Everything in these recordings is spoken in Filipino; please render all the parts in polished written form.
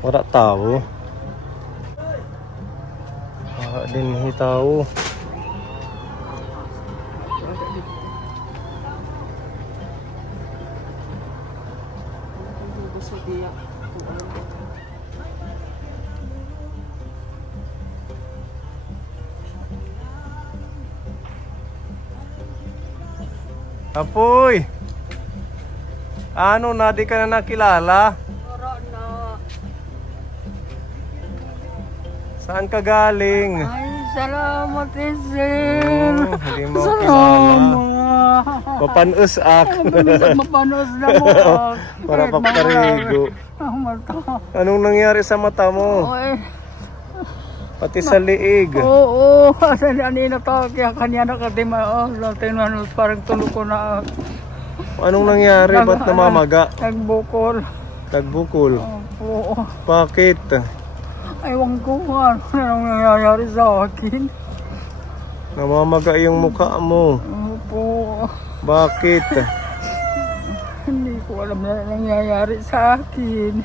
Wala tao. Wala din tao. Apoy! Ano na, di ka na nakilala? Saan ka galing? Ay, salamat sir. Hindi mo kilala. Mapanus ak. Mapanos na mo. Para paparigo. Anong nangyari sa mata mo? Pati sa liig. Oo, kasi anina to, kaya kanya nakatima. Tingnan, parang tulog ko na. Anong nangyari? Ba't namamaga? Nagbukol. Nagbukol? Oo. Bakit? Ewan ko anong nangyayari sa akin. Namamaga yung mukha mo. Opo. Bakit? Hindi ko alam na nangyayari sa akin.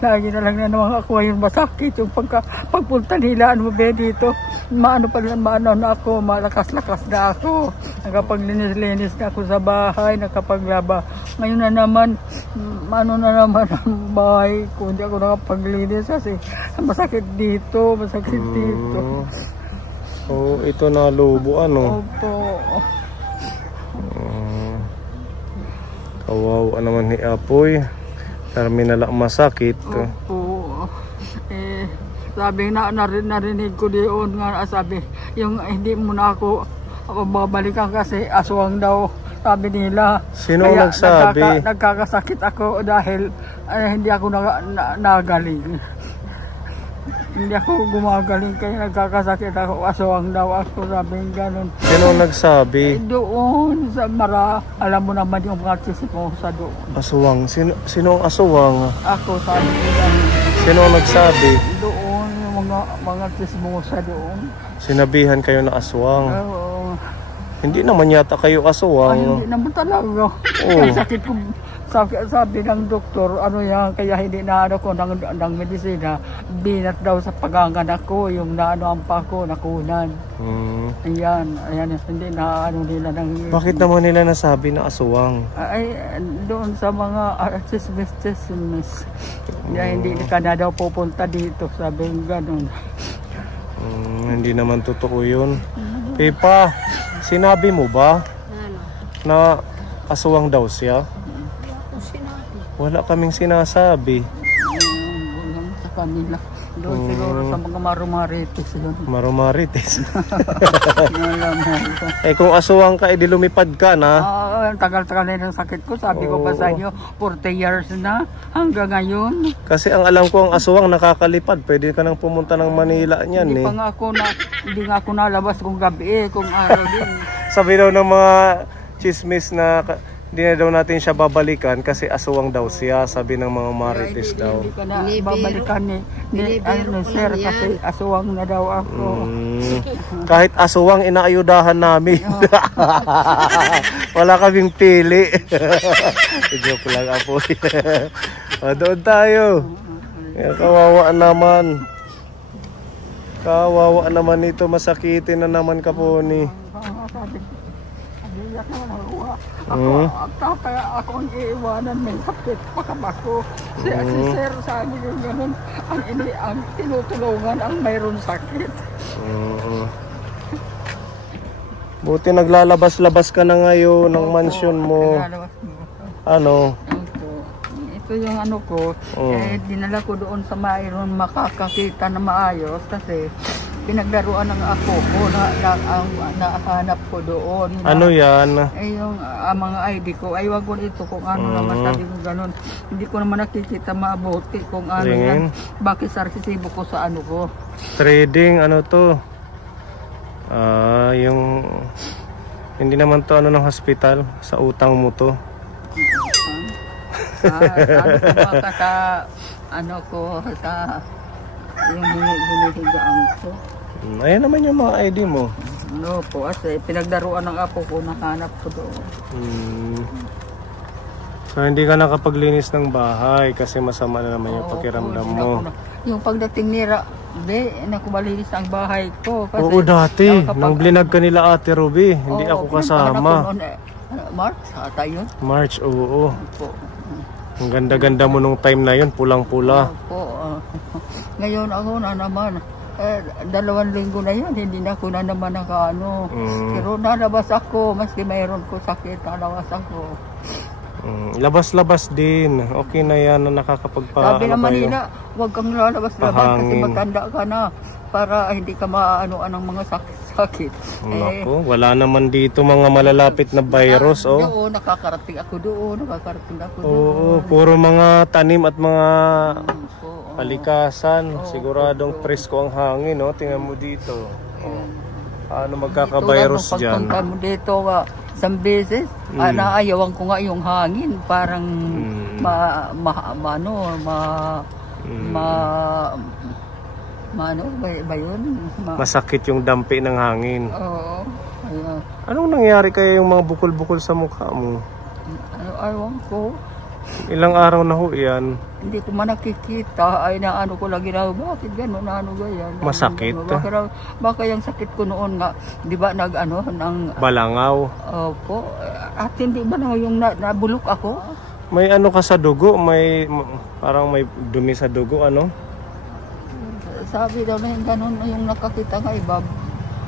Lagi na lang na naman ako yung masakit. Yung pagpunta nila, ano ba dito? Maano na ako, malakas-lakas na ako. Nakapaglinis-linis na ako sa bahay, nakapaglaba. Ngayon na naman, ano na naman ang bahay ko. Hindi ako nakapaglinis kasi masakit dito, masakit dito. Oh, ito na lubo, ano? Opo. Kawawa naman ni Apoy. Terminal ang masakit. Opo. Sabi na narinig ko doon nga, sabi, yung hindi mo na ako babalikan kasi aswang daw, sabi nila. Sino nagsabi? Nagkakasakit ako dahil hindi ako nagaling. Hindi ako gumagaling kaya nagkakasakit ako, aswang daw ako, sabi gano'n. Sino nagsabi? Doon sa alam mo naman yung mga chismosa doon. Aswang? Sino ang aswang? Ako, sabi nila. Sino nagsabi? Doon, yung mga chismosa doon. Sinabihan kayo na aswang? Oo. Hindi naman yata kayo aswang. Ay, hindi naman talaga. Ang sakit ko. Sabi ng doktor, ano yan, kaya hindi na ano ko ng medisina, binat daw sa paganganak ko, yung naano ang pa ko, nakunan. Ayan, hindi na ano nila ng... Bakit naman nila nasabi na aswang? Ay, doon sa mga chismis. Hindi ka na daw pupunta dito, sabi ng ganun. Hindi naman totoo yun. Pepa, sinabi mo ba na aswang daw siya? Wala kaming sinasabi. Sa kanila. Doon siguro sa mga marumarites. Marumarites? Kung aswang ka, edi lumipad ka na. Tagal-tagal na yung sakit ko. Sabi ko pa sa inyo, 40 years na hanggang ngayon. Kasi ang alam ko ang aswang nakakalipad. Pwede ka nang pumunta ng Manila niyan. Hindi nga ako nalabas kung gabi kung araw din. Sabi daw ng mga chismis na hindi na daw natin siya babalikan kasi aswang daw siya, sabi ng mga marites daw. Hindi ka na babalikan ni sir kasi aswang na daw ako. Kahit aswang inaayudahan namin. Wala kaming pili. Joke lang, Apoy. Doon tayo. Kawawa naman. Kawawa naman ito, masakitin na naman Kaponi. Ako ang iiwanan, may sakit pakabako. Si sir sabi yung ganun, ang tinutulungan ang mayroon sakit. Buti naglalabas-labas ka na ngayon ng mansyon mo. Ano? Ito yung ano ko, dinala ko doon sa mayroon makakakita na maayos kasi pinaglaruan ng ako ko nahanap ko doon. Ano yan? Yung mga ID ko. Ay wag ko ito kung ano naman, sabi ko ganun. Hindi ko naman nakikita mabuti kung ano yan. Bakit sa resibo ko sa ano ko. Trading, ano to? Yung hindi naman to ano ng hospital, sa utang mo to. Ano ko sa yung hinihigaan ko. Ayan naman yung mga ID mo. No po, kasi pinagdaruan ng apo ko, nahanap ko doon. So hindi ka nakapaglinis ng bahay kasi masama na naman yung pakiramdam mo. Yung pagdating nira, nakubalinis ang bahay ko. Kasi Oo, dati. Nang blinag ka nila Ate Ruby, hindi ako kasama. March, ata yun? March, oo. Ang ganda-ganda mo nung time na yun, pulang-pula. Ngayon ako na naman, 2 linggo na yun, hindi na ako na naman nakaano. Pero nalabas ako, maski mayroon ko sakit, nalabas ako. Labas-labas din. Okay na yan na nakakapagpa. Sabi naman nila, huwag kang lalabas-labas kasi magtanda ka na para hindi ka maano ng mga sakit. Naku, wala naman dito mga malalapit na virus. Doon, nakakarating ako doon. Oo, puro mga tanim at mga palikasan. Siguradong presko ang hangin. Tingnan mo dito. Paano magkaka-virus dyan? Pagpunta mo dito isang beses, naayawan ko nga yung hangin, parang ba yun? Masakit yung dampi ng hangin. Oo. Anong nangyari kaya yung mga bukol-bukol sa mukha mo? Ayaw ko. Ilang araw na ho yan? Hindi ko man nakikita. Ay naano ko lagi na, bakit gano'n? Naano ganyan? Masakit? Baka yung sakit ko noon nga, di ba ng balangaw? Opo. At hindi ba na yung nabulok ako? May ano ka sa dugo? Parang may dumi sa dugo, ano? Sabi daw na yung gano'n, yung nakakita nga iba,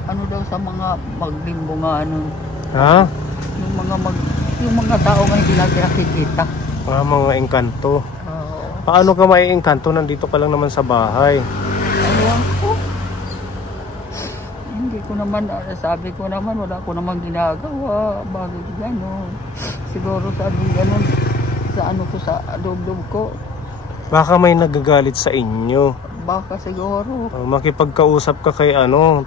ano daw sa mga maglimbo nga ano. Ha? Yung mga tao nga hindi natin nakikita. Mga engkanto. Paano ka mai-engkanto? Nandito ka lang naman sa bahay. Ayaw ko. Hindi ko naman, sabi ko naman, wala ko naman ginagawa. Bakit gano'n? Siguro sabi gano'n, sa ano ko, sa loob-loob ko. Baka may nagagalit sa inyo. Baka siguro. Makipagkausap ka kay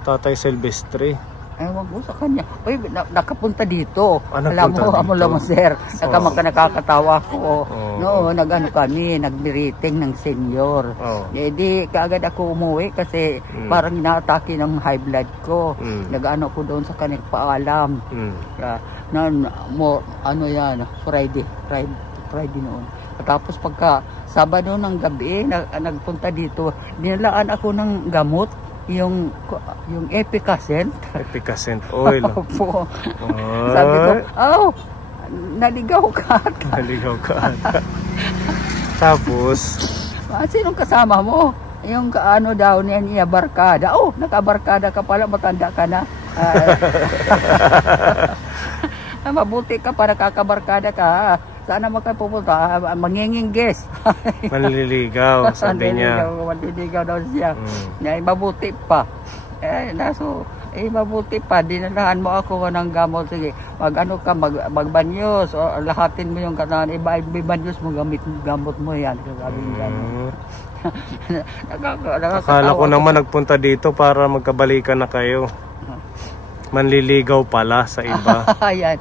Tatay Silvestre. Ewan ko sa kanya. Uy, nakapunta dito. Alam mo lang sir. Nakakatawa ko. Noon, kami, nag-meeting ng senior. Di kaagad ako umuwi kasi parang inaatake ng high blood ko. Nag-ano ko doon sa kanil paalam. Friday noon. Tapos pagka Sabado ng gabi, nagpunta dito, dinalaan ako ng gamot. Yung Epicacent. Epicacent oil. Opo. Sabi ko, naligaw ka. Naligaw ka. Tapos? Sinong kasama mo? Yung ano daw niya barkada. Nakabarkada ka pala, matanda ka na. Mabuti ka para kakabarkada ka. Sana magkapupunta, mangingingges. Manliligaw, sabi niya. Manliligaw daw siya. Mabuti pa. Mabuti pa. Dinalahan mo ako ng gamot. Sige, magbanyos. O lahatin mo yung katawan. Ibanyos mo gamot mo yan. Sabi niya. Akala ko naman nagpunta dito para magkabalikan na kayo. Manliligaw pala sa iba. Ayan.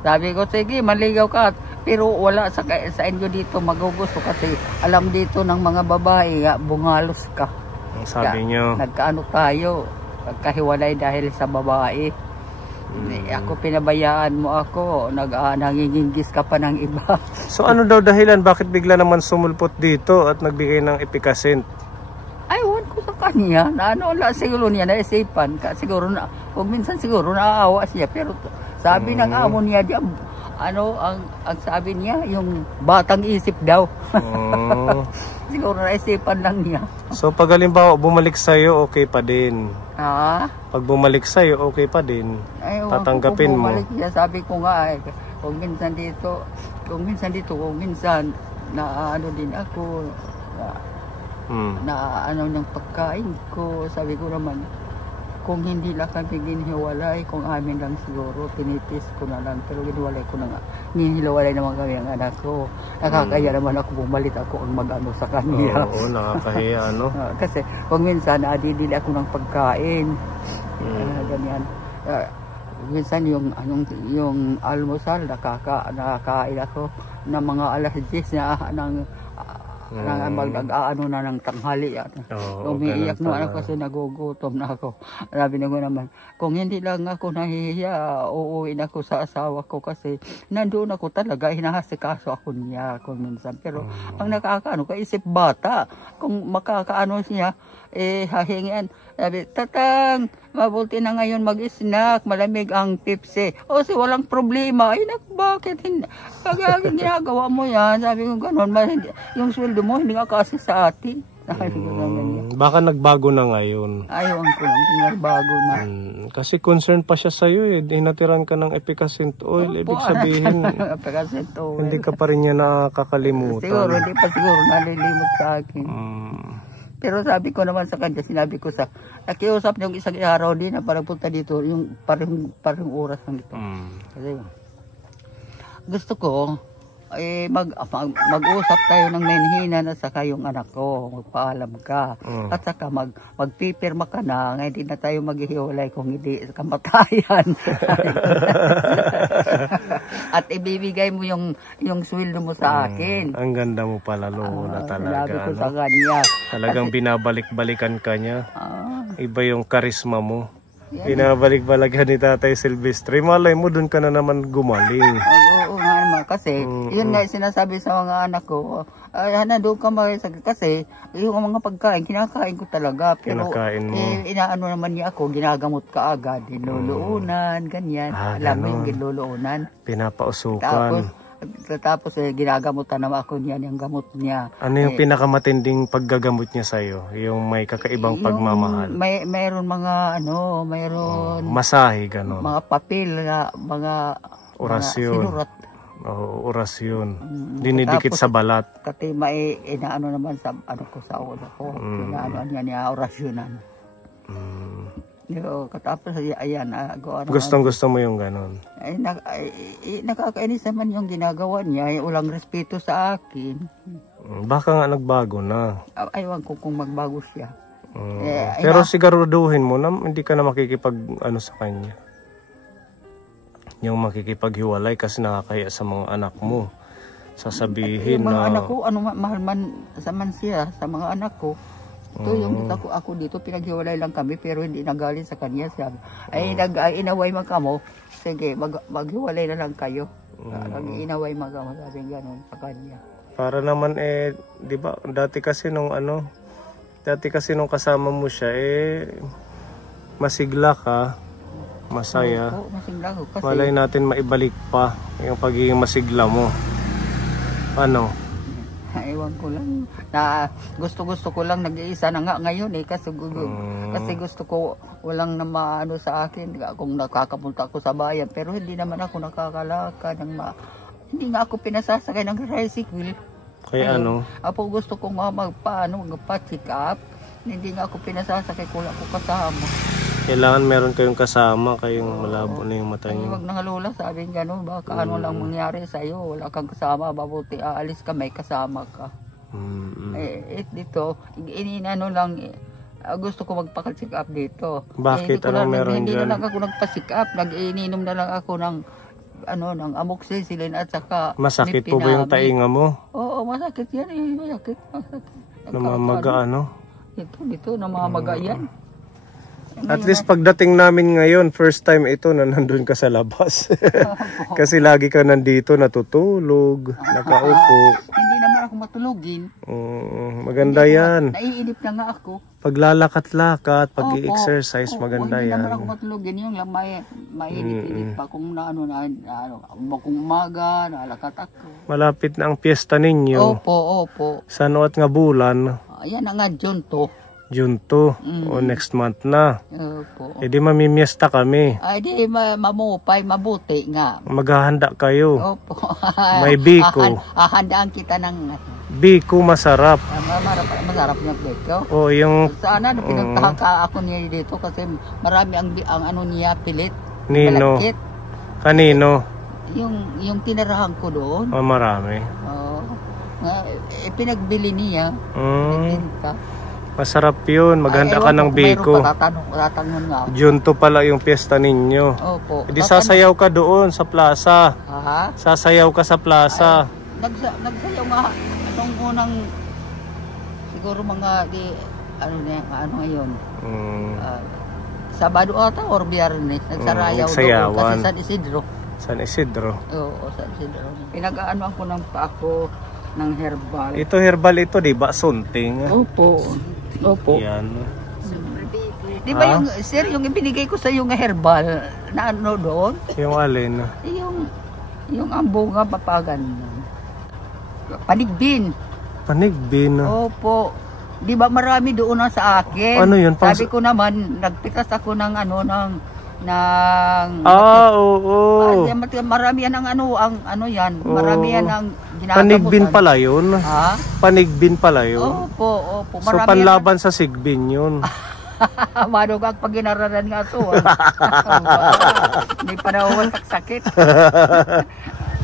Sabi ko, sige, manligaw ka. Pero wala sa inyo dito magugusto kasi alam dito ng mga babae, bungalos ka. Ang sabi nyo. Nagkaano tayo, nagkahiwalay dahil sa babae. Ako pinabayaan mo ako, nanginginggis ka pa ng iba. So ano daw dahilan, bakit bigla naman sumulpot dito at nagbigay ng Epicacent? Aywan ko sa kanya, siguro niya naisipan ka, siguro na, kung minsan siguro naaawa siya, pero sabi ng amo niya diyan, ang sabi niya, yung batang isip daw. Siguro naisipan lang niya. So pag halimbawa bumalik sa'yo, okay pa din? Pag bumalik sa'yo, okay pa din? Tatanggapin mo? Bumalik niya, sabi ko nga, kung minsan na din ako, na ng pagkain ko, sabi ko naman, kung hindi lang kami ginihiwalay, kung amin lang siguro, tinitis ko na lang, pero ginihiwalay naman kami ang anak ko. Nakakaya naman ako, bumalik ako ang mag-ano sa kanya. Oo, nakakahiya, kasi kung minsan, nadidili ako ng pagkain, ganyan. Minsan yung almusal, nakakain ako ng mga alas 10 na Mag-ano na ng tanghali. Umiiyak ganun na pala. kasi nagugutom na ako. Sabi na ko naman, kung hindi lang ako nahihiya, uuwi na ako sa asawa ko kasi nandoon ako talaga, hinahasikaso ako niya kung minsan. Pero ang nakakaano ko, isip bata, kung makakaano siya, hahingian. Sabi, tatang, mabuti na ngayon mag-snack, malamig ang Pepsi. O si walang problema. Ay, bakit? Pag ginagawa mo yan, sabi ko gano'n, yung sweldo mo, hindi nga kasi sa atin. Sabi ko ganyan. Baka nagbago na ngayon. Ayaw ko lang kung nagbago na. Kasi concerned pa siya sa'yo eh. Hinatiran ka ng Efficacent Oil. Ibig sabihin, Efficacent Oil. hindi ka pa rin niya nakakalimutan. Siguro, hindi pa siguro nalilimot sa akin. Pero sabi ko naman sa kanya, sinabi ko nakiusap niya yung isang araw din na parang punta dito, yung parang oras lang dito. Kasi gusto ko, mag-usap tayo ng menhinan at saka yung anak ko, magpaalam ka. At saka magpipirma ka na, hindi na tayo maghihiwalay kung hindi kamatayan. At ibibigay mo yung sweldo mo sa akin. Ang ganda mo pala, Lola, talaga. Sabi ko sa kanya. Talagang binabalik-balikan ka niya. Iba yung karisma mo. Binabalik-balikan ni Tatay Silvestre. Malay mo, dun ka na naman gumaling. Oo nga naman. Kasi, yun nga sinasabi sa mga anak ko, doon ka kasi yung mga pagkain, kinakain ko talaga. Pero, inaano naman niya ako, ginagamot ka agad. Niluluunan, ganyan. Alam mo yung niluluunan. Pinapausukan. Tapos ginagamutan naman ako niyan, yung gamot niya. Ano yung pinakamatinding paggagamot niya sa'yo? Yung may kakaibang pagmamahal? Mayroon mga mayroon... masahe, gano'n. Mga papel na mga... Orasyon. Mga sinurat. Orasyon. Dinidikit sa balat. Kasi inaano naman sa sa ulo ko. Inaano niya orasyonan. Katapos ayan, gustong-gusto mo yung ganon. Nakakainis naman yung ginagawa niya, walang respeto sa akin. Baka nga nagbago na. Aywan ko kung magbago siya. Pero siguraduhin mo na hindi ka na makikipag sa kanya. Yung makikipaghiwalay kasi nakakaya sa mga anak mo. Sasabihin yung mga na... anak ko, mahal man siya sa mga anak ko. Ito yung ako dito, pinaghiwalay lang kami pero hindi nagaling sa kanya. Sabi, inaway man kamo, sige, maghiwalay na lang kayo. Inaway man kamo, sabi gano'n sa kanya. Para naman di ba, dati kasi nung kasama mo siya masigla ka, masaya. Oo, masigla ko kasi. Malay natin maibalik pa yung pagiging masigla mo. Ano? Ewan ko lang. Gusto ko lang nag-iisa na nga ngayon kasi gusto ko walang na maano sa akin kung nakakapunta ako sa bayan pero hindi naman ako nakakalakad hindi nga ako pinasasakay ng tricycle. Kaya ano? Apo gusto ko magpa-check up. Hindi nga ako pinasasakay, kulang ko kasama. Kailangan meron kayong kasama, kayong malabo na yung mata niyo. Huwag nang lula, sabi nga gano'n, baka ano lang mangyari sa'yo, wala kang kasama, mabuti aalis ka, may kasama ka. Dito, gusto ko magpa-check up dito. Bakit? Anong meron hindi dyan? na lang ako nagpa-check up, nag-ininom na lang ako ng amoxicillin at saka... Masakit po ba yung tainga mo? Oo, masakit yan masakit. Namamaga Dito, namamaga yan. At least pagdating namin ngayon, first time ito na nandun ka sa labas. Kasi lagi ka nandito, natutulog, nakaupo. Hindi naman ako matulogin. Maganda yan. Naiinip na nga ako. Paglalakat-lakat, pag-i-exercise, maganda hindi yan. Hindi naman ako matulogin. Yung lang mainip-inip pa kung kung umaga, nalakat ako. Malapit na ang piyesta ninyo. Opo. Sa noot nga bulan? Ayan na nga, June 2. June 2 o next month na. Opo. E di mamimiesta kami. Ay di mamupay, mabuti nga. Maghahanda kayo. Opo. May biko. Hahandaan kita ng... Biko masarap. Masarap yung biko? O yung... Sana pinuntahan ka ako niya dito kasi marami ang ano niya, pilit. Nino? Malakit. Kanino? Yung tinirahan ko doon. Marami. Pinagbili niya. Pinagpinta. Masarap yun. Maghanda ka ng biko. June 2 pala yung piyesta ninyo. Opo. Hindi sasayaw ka doon sa plaza. Ha? Sasayaw ka sa plaza. Nagsayaw nga. Anong unang Siguro mga ano ngayon. Mm. Sabado ata or Biyernes. Nagsarayaw doon nagsayawan. kasi San Isidro. San Isidro. Oo, San Isidro. Pinag-ano ako ng pako ng herbal. Ito herbal ito, di ba? Sunting. Opo. Opo. Yan. Di ba yung, sir, yung ibinigay ko sa iyo ng herbal na ano doon? Yung alin? Yung ambunga papagan. Panigbin. Panigbin. Opo. Di ba marami doon na sa akin? Ano yun? Sabi ko naman, nagpitas ako ng ano, Oo. Marami yan ang ano yan. Marami yan ang ginagamot. Panigbin pala yun. Ha? Panigbin pala yun. Opo. So panlaban sa sigbin yun. Manugag pag ginararan nga ito. Hindi pa nawawasak sakit.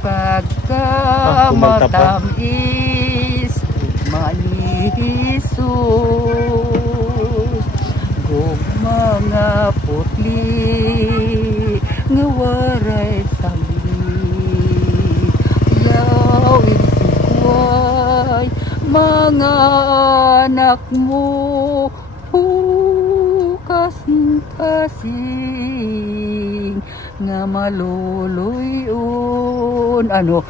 Pagka matamis ni Jesus, mga putli ngawaray sangli yaw isukway mga anak mo kasing nga maluluyon. Ano?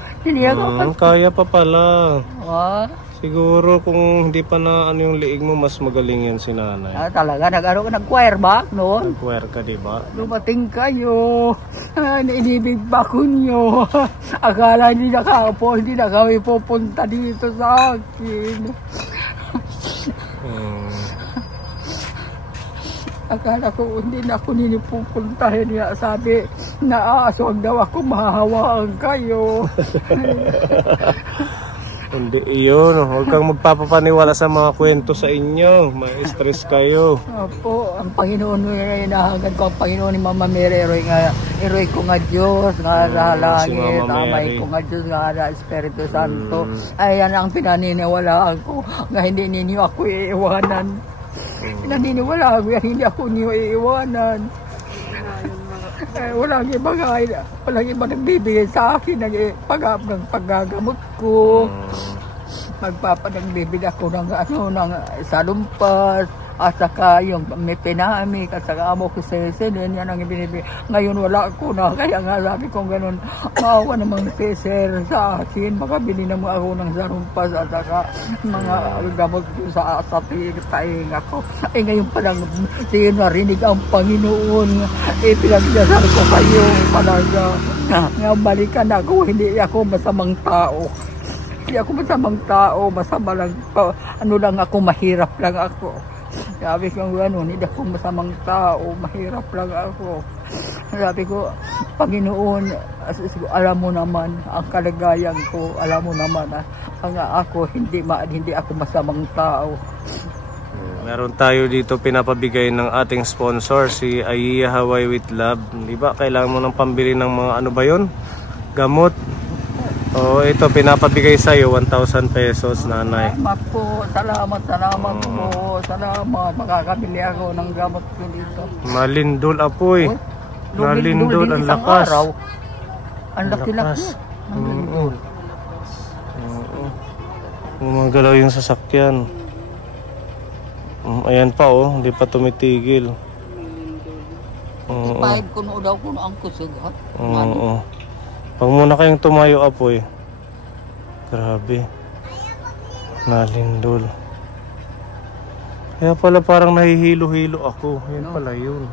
Kaya pa pala. Ah? Siguro kung hindi pa na ano yung liig mo, mas magaling yan si nanay. Talaga, nag-choir ba? No? Nag-choir ka, di ba? Dumating kayo. Nainibig ba ko nyo? Akala hindi na kami pupunta dito sa akin. Akala ko hindi na ako ninipupuntahin niya. Sabi, naaswag daw ako, mahahawaan kayo. Hindi, iyon. Huwag kang magpapapaniwala sa mga kwento sa inyo. Ma-stress kayo. Opo, ang Panginoon na inahagad ko, ang Panginoon ni Mama Mary, eroy ko nga Diyos, nga sa langit, amay ko nga Diyos, nga sa Espiritu Santo. Ayan ang pinaniniwalaan ko, nga hindi ninyo ako iiwanan. Pinaniniwalaan ko, hindi ako ninyo iiwanan. Walang iba nagbibigay sa akin ng paggagamot ko. Magpapagbibigay ako ng salumpas at saka yung may pinamik at saka amo ko sesinin, yan ang ibinibigay. Ngayon wala ako na, kaya nga sabi kong ganun, maawa namang peser sa akin, makabili naman ako ng salumpas at saka mga gamot ko sa taing ako. Ngayon pa lang narinig ang Panginoon, pinagdasal ko kayo talaga. Nga balikan ako, hindi ako masamang tao. Hindi ako masamang tao, masama lang, lang ako, mahirap lang ako. Sabi ko gano'n, hindi ako masamang tao, mahirap lang ako. Sabi ko, Panginoon, alam mo naman ang kalagayan ko, alam mo naman ako, hindi ako masamang tao. Meron tayo dito pinapabigay ng ating sponsor, si Aiya Hawaii with Love. Di ba, kailangan mo ng pambili ng mga ano ba yun? Gamot. Oh, ito pinapabigay sa iyo 1,000 pesos, nanay. Salamat po, salamat po, salamat. Makakabili ako ng gamot ko dito. Malindol apoy. Malindol ang lakas. Ang laki-laki. Malindol. Gumagalaw yung sasakyan. Ayan pa oh, hindi pa tumitigil. Ipahid ko no daw kuno ang kusog. Oo. Pag muna kayong tumayo apoy. Grabe. Nalindol. Kaya pala parang nahihilo-hilo ako. Yan pala yun.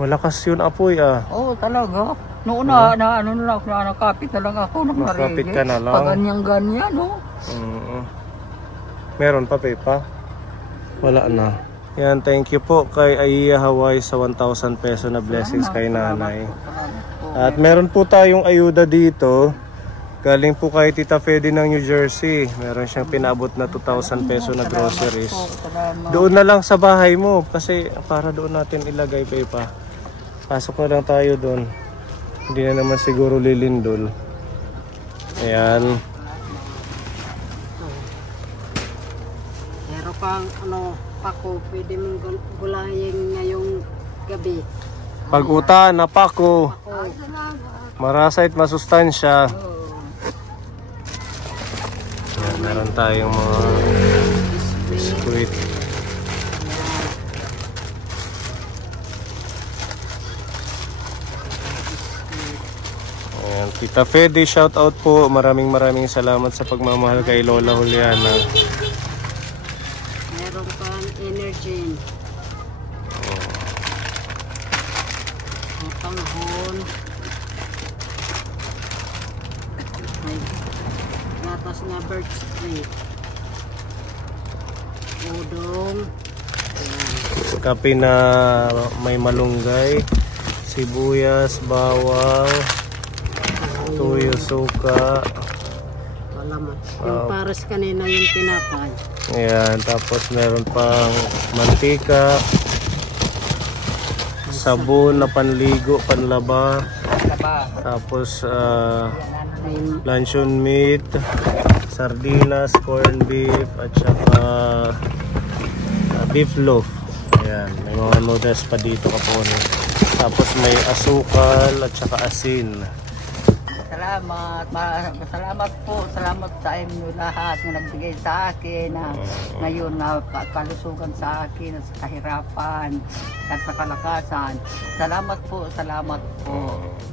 Malakas yun apoy Oo, talaga. Noon na nakapit na lang ako ng narige. Nakapit ka na lang. Pag ganyan, no? Meron pa, Pepa? Wala na. Yan, thank you po kay Aiya Hawaii sa 1,000 peso na blessings kay nanay. At meron po tayong ayuda dito. Galing po kay Tita Fede ng New Jersey. Meron siyang pinabot na 2,000 peso na groceries. Doon na lang sa bahay mo kasi para doon natin ilagay, Pepa. Pasok na lang tayo doon. Hindi na naman siguro lilindol. Ayan. Pero pang pako, pwede mong gulayin ngayong gabi. Pag-uta na pako. Marasait masustansya. Ayan, meron tayong mga Biskuit. Ayan, Tita Fede, shout out po. Maraming salamat sa pagmamahal kay Lola Juliana. Meron pang energy. Panghon. May gatas na Birch Street. Udong. Kape na may malunggay, sibuyas, bawang, tuyo, suka. Salamat. Yung pares kanina yung tinapay. Ayan, tapos meron pang mantika, sabon na panligo, panlaba, tapos luncheon meat, sardinas, corned beef, at saka beef loaf. Ayan, may mga noodles pa dito kapuno. Tapos may asukal at saka asin. Salamat po. Salamat sa inyo lahat na nagbigay sa akin na ngayon na kalusugan sa akin at sa kahirapan at sa kalakasan. Salamat po.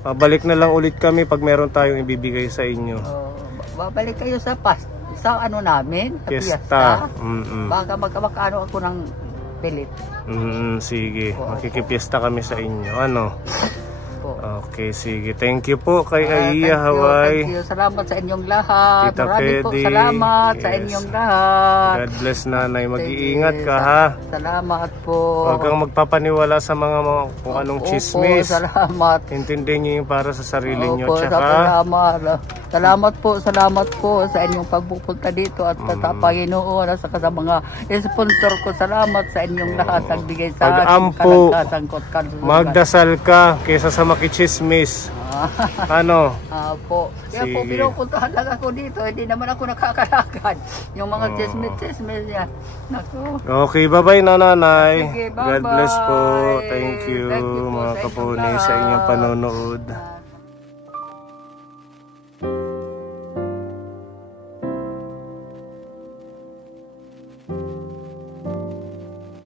Pabalik na lang ulit kami pag meron tayong ibibigay sa inyo. Babalik kayo sa ano namin, sa Fiesta. Baka magkano ako ng pilit. Sige, makikipiesta kami sa inyo. Ano? Okay, sige. Thank you po kay Aiya Hawaii. Thank you. Salamat sa inyong lahat. Tita Maraming po Fede. salamat sa Yes. inyong lahat. God bless, nanay. Mag-iingat ka, ha? Salamat po. Huwag kang magpapaniwala sa mga kung anong chismis. Opo, salamat. Intindihin niyo yung para sa sarili niyo. Opo, Tsaka, salamat po sa inyong pagpupunta dito at sa Panginoon at sa mga sponsor ko. Salamat sa inyong lahat. Nagbigay sa Pag-ampo, akin. magdasal ka kaysa sa makichismis. Ano? Po. Kaya po, Sige. pinupuntahan lang ako dito. Hindi naman ako nakakalakad. Yung mga chismis niya. Naku. Okay, bye-bye na, nanay. Sige, God bless po. bye-bye. Thank you, Thank you po mga sa inyong kapuni, sa inyong lahat. panonood.